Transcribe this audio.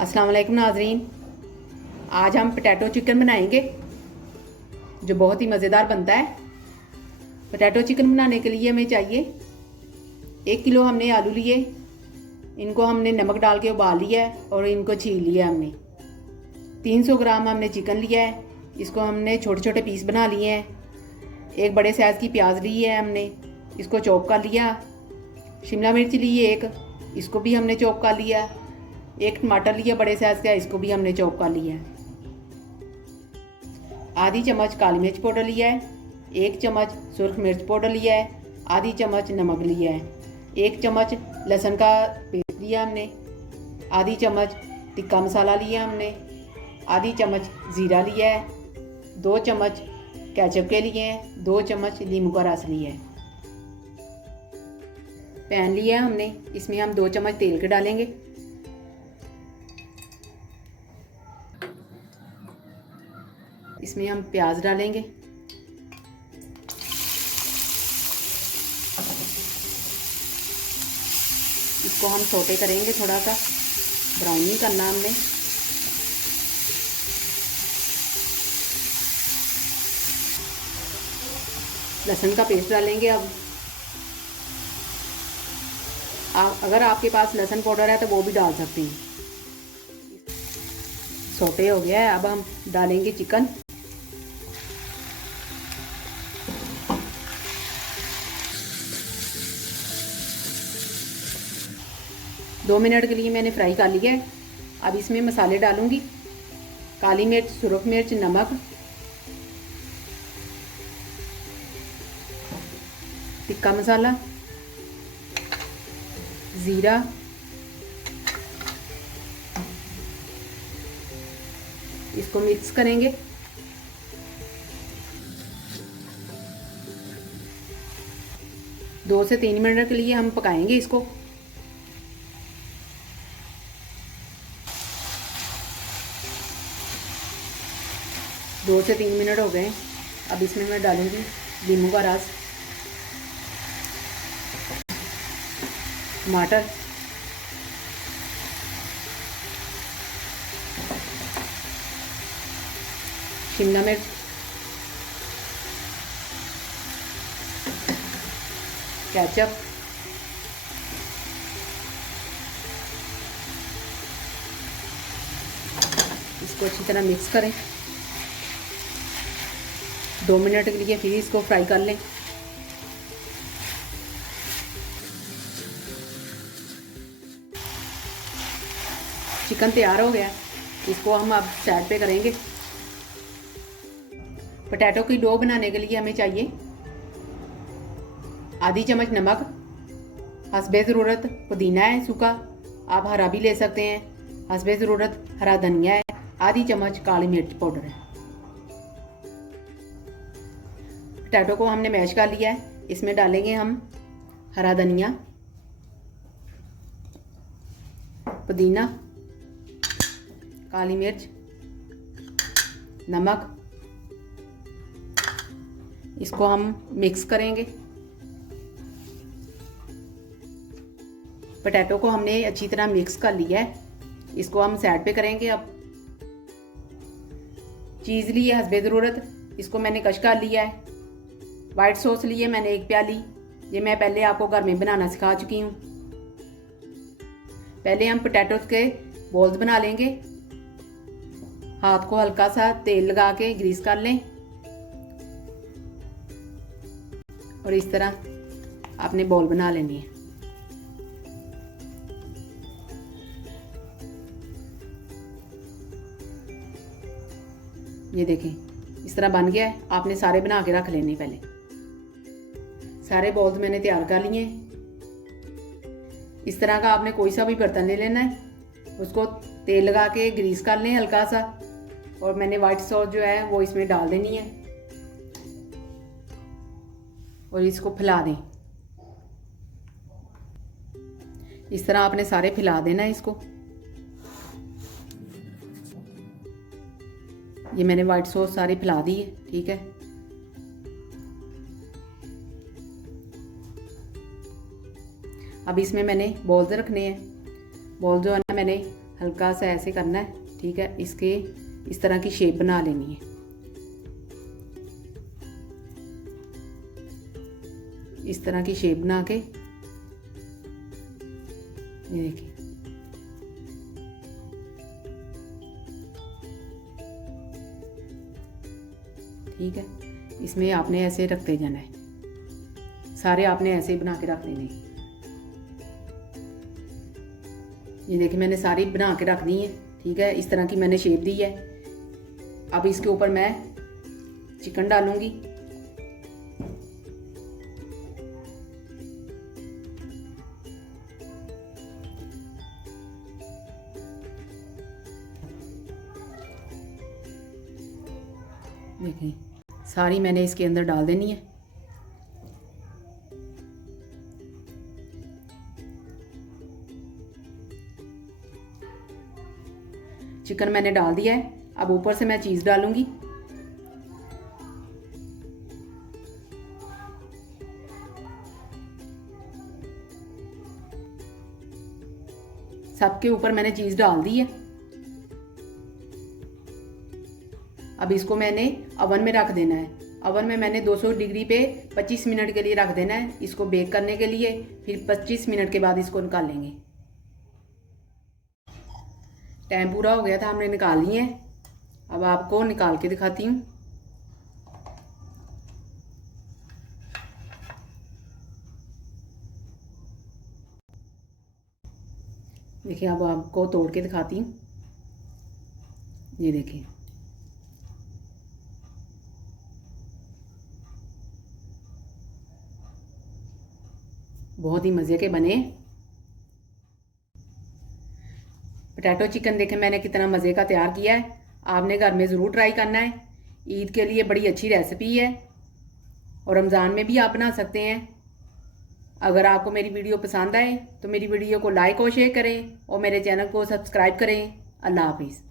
अस्सलाम वालेकुम नाज़रीन। आज हम पोटैटो चिकन बनाएंगे जो बहुत ही मज़ेदार बनता है। पोटैटो चिकन बनाने के लिए हमें चाहिए 1 किलो हमने आलू लिए, इनको हमने नमक डाल के उबाल लिया है और इनको छील लिया हमने। 300 ग्राम हमने चिकन लिया है, इसको हमने छोटे छोटे पीस बना लिए हैं। एक बड़े साइज़ की प्याज ली है हमने, इसको चॉप कर लिया। शिमला मिर्च ली एक, इसको भी हमने चॉप कर लिया। एक टमाटर लिया बड़े साइज़ का, इसको भी हमने चॉप कर लिया है। आधी चम्मच काली मिर्च पाउडर लिया है, 1 चम्मच सुरख मिर्च पाउडर लिया है, आधी चम्मच नमक लिया है, 1 चम्मच लहसुन का पेस्ट लिया हमने, आधी चम्मच टिक्का मसाला लिया हमने, आधी चम्मच ज़ीरा लिया है, 2 चम्मच केचप के लिए हैं, 2 चम्मच नींबू का रस लिया है। पैन लिया है हमने, इसमें हम 2 चम्मच तेल के डालेंगे। इसमें हम प्याज डालेंगे। इसको हम सौटे करेंगे, थोड़ा सा ब्राउन नहीं करना हमने। लहसुन का पेस्ट डालेंगे। अब अगर आपके पास लहसुन पाउडर है तो वो भी डाल सकते हैं। सौटे हो गया है, अब हम डालेंगे चिकन। दो मिनट के लिए मैंने फ्राई कर लिया है। अब इसमें मसाले डालूंगी। काली मिर्च, सुरख मिर्च, नमक, टिक्का मसाला, ज़ीरा, इसको मिक्स करेंगे। दो से 3 मिनट के लिए हम पकाएंगे इसको। दो से 3 मिनट हो गए। अब इसमें मैं डालूंगी नींबू का रस, टमाटर, शिमला मिर्च, केचप, इसको अच्छी तरह मिक्स करें। 2 मिनट के लिए फिर इसको फ्राई कर लें। चिकन तैयार हो गया, इसको हम अब साइड पे करेंगे। पोटैटो की डो बनाने के लिए हमें चाहिए आधी चम्मच नमक, हस्बे ज़रूरत पुदीना है सूखा, आप हरा भी ले सकते हैं, हस्बे ज़रूरत हरा धनिया है, आधी चम्मच काली मिर्च पाउडर है। पोटैटो को हमने मैश कर लिया है, इसमें डालेंगे हम हरा धनिया, पुदीना, काली मिर्च, नमक, इसको हम मिक्स करेंगे। पोटैटो को हमने अच्छी तरह मिक्स कर लिया है, इसको हम साइड पे करेंगे। अब चीज़ ली है हस्बे ज़रूरत, इसको मैंने कश कर लिया है। वाइट सॉस लिए मैंने 1 प्याली, ये मैं पहले आपको घर में बनाना सिखा चुकी हूँ। पहले हम पोटैटो के बॉल्स बना लेंगे। हाथ को हल्का सा तेल लगा के ग्रीस कर लें और इस तरह आपने बॉल बना लेनी है। ये देखें, इस तरह बन गया है। आपने सारे बना के रख लेने। पहले सारे बॉल्स मैंने तैयार कर लिए। इस तरह का आपने कोई सा भी बर्तन ले लेना है, उसको तेल लगा के ग्रीस कर लें हल्का सा, और मैंने वाइट सॉस जो है वो इसमें डाल देनी है और इसको फैला दें। इस तरह आपने सारे फैला देना है इसको। ये मैंने वाइट सॉस सारी फैला दी है, ठीक है। अब इसमें मैंने बॉल्स रखने हैं। बॉल जो है ना मैंने हल्का सा ऐसे करना है, ठीक है। इसके इस तरह की शेप बना लेनी है, इस तरह की शेप बना के, ये देखिए। ठीक है, इसमें आपने ऐसे रखते जाना है, सारे आपने ऐसे ही बना के रख देने। ये देखिए मैंने सारी बना के रख दी है, ठीक है। इस तरह की मैंने शेप दी है। अब इसके ऊपर मैं चिकन डालूंगी। देखिए सारी मैंने इसके अंदर डाल देनी है। चिकन मैंने डाल दिया है। अब ऊपर से मैं चीज़ डालूंगी। सबके ऊपर मैंने चीज़ डाल दी है। अब इसको मैंने अवन में रख देना है। अवन में मैंने 200 डिग्री पे 25 मिनट के लिए रख देना है इसको बेक करने के लिए। फिर 25 मिनट के बाद इसको निकाल लेंगे। टाइम पूरा हो गया था, हमने निकाल लिए हैं। अब आपको निकाल के दिखाती हूँ। देखिए अब आपको तोड़ के दिखाती हूँ। ये देखिए बहुत ही मज़े के बने पोटैटो चिकन। देखें मैंने कितना मज़े का तैयार किया है। आपने घर में ज़रूर ट्राई करना है। ईद के लिए बड़ी अच्छी रेसिपी है और रमज़ान में भी आप बना सकते हैं। अगर आपको मेरी वीडियो पसंद आए तो मेरी वीडियो को लाइक और शेयर करें और मेरे चैनल को सब्सक्राइब करें। अल्लाह हाफिज़।